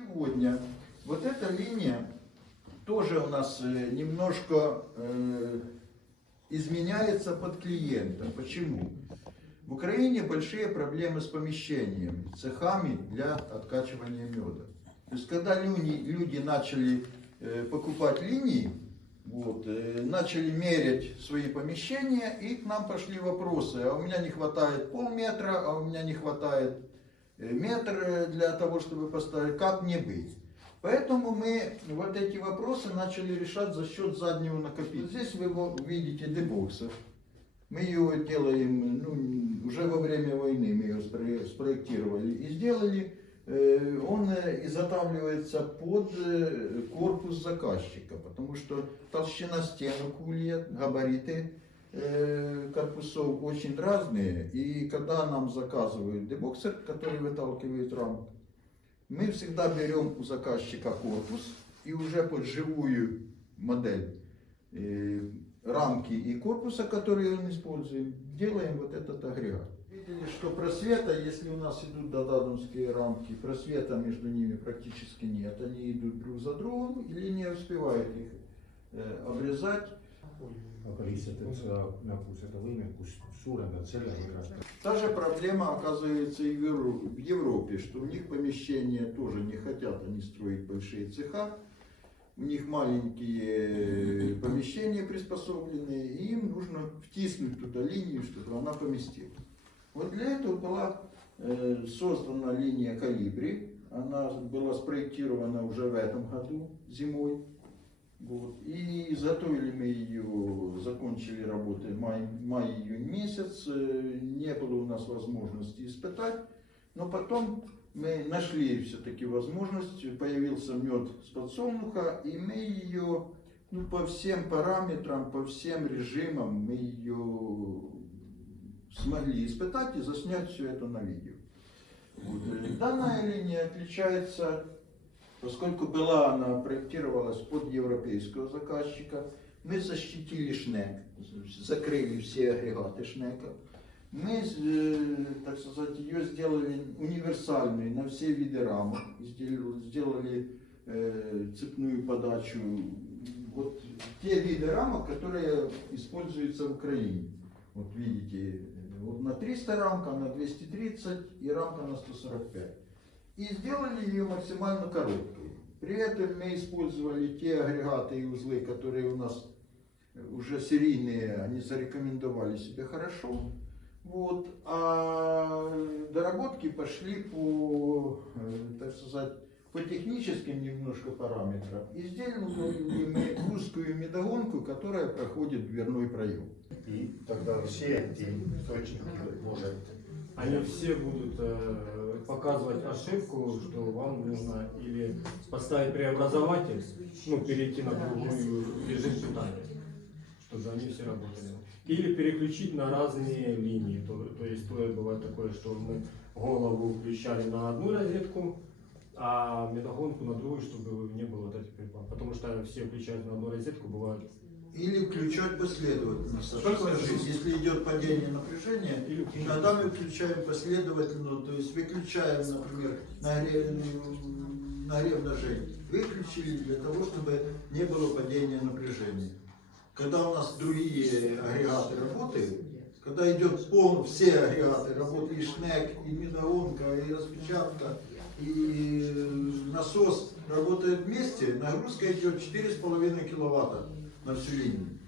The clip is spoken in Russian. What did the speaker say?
Сегодня вот эта линия тоже у нас э, немножко э, изменяется под клиента. Почему? В Украине большие проблемы с помещением, цехами для откачивания меда. То есть, когда люди, люди начали э, покупать линии, вот, начали мерять свои помещения, и к нам пошли вопросы, а у меня не хватает полметра, а у меня не хватает метр э, для того, чтобы поставить, как мне быть? Поэтому мы вот эти вопросы начали решать за счет заднего накопителя. Здесь вы его видите дебоксер. Мы его делаем, ну, уже во время войны мы его спро- спроектировали и сделали. Э, Он э, изготавливается под э, корпус заказчика, потому что толщина стенок улья, габариты э, корпусов очень разные. И когда нам заказывают дебоксер, который выталкивает рамку, мы всегда берем у заказчика корпус и уже под живую модель э, рамки и корпуса, которые он использует, делаем вот этот агрегат. Видели, что просвета, если у нас идут додадомские рамки, просвета между ними практически нет. Они идут друг за другом или не успевают их э, обрезать. Aga lihtsalt, et seda nagu seda võimekust suurendada selle võrra, Та же проблема оказывается и в Евро- в Европе, что у них помещения тоже не хотят они строить большие цеха, у них маленькие помещения приспособленные, и им нужно втиснуть туда линию, чтобы она поместилась. Вот для этого была э, создана линия калибри, она была спроектирована уже в этом году зимой. Вот. И изготовили мы ее, закончили работы май, май-июнь месяц. Э, Не было у нас возможности испытать, но потом мы нашли все-таки возможность, появился мед с подсолнуха, и мы ее ну, по всем параметрам, по всем режимам мы ее смогли испытать и заснять все это на видео. Вот. Данная линия отличается Поскольку была она проектировалась под европейского заказчика, мы защитили шнек, закрыли все агрегаты шнека. Мы, э, так сказать, ее сделали универсальной на все виды рамок, сделали, э, цепную подачу. Вот те виды рамок, которые используются в Украине. Вот видите, вот на 300 рамка, на 230 и рамка на 145 и сделали ее максимально короткой. При этом мы использовали те агрегаты и узлы, которые у нас уже серийные, они зарекомендовали себя хорошо. Вот. А доработки пошли по, э, так сказать, по техническим немножко параметрам. И сделали мы узкую медогонку, которая проходит в дверной проем. и тогда все эти источники может Они все будут э, показывать ошибку, что вам нужно или поставить преобразователь, ну, перейти на другую режим питания, чтобы они все работали. Или переключить на разные линии. То, то есть то бывает такое, что мы голову включали на одну розетку, а медогонку на другую, чтобы не было вот этих перепад. Потому что все включают на одну розетку, бывает. Или включать последовательно. Саша, скажи, если идет падение напряжения, Иногда мы включаем последовательно, то есть выключаем, например, нагрев, нагрев ножей. Выключили для того, чтобы не было падения напряжения. Когда у нас другие агрегаты работают, когда идет пол, все агрегаты работают, и шнек, и медовонка, и распечатка, и насос работают вместе, нагрузка идет 4,5 киловатта на всю линию.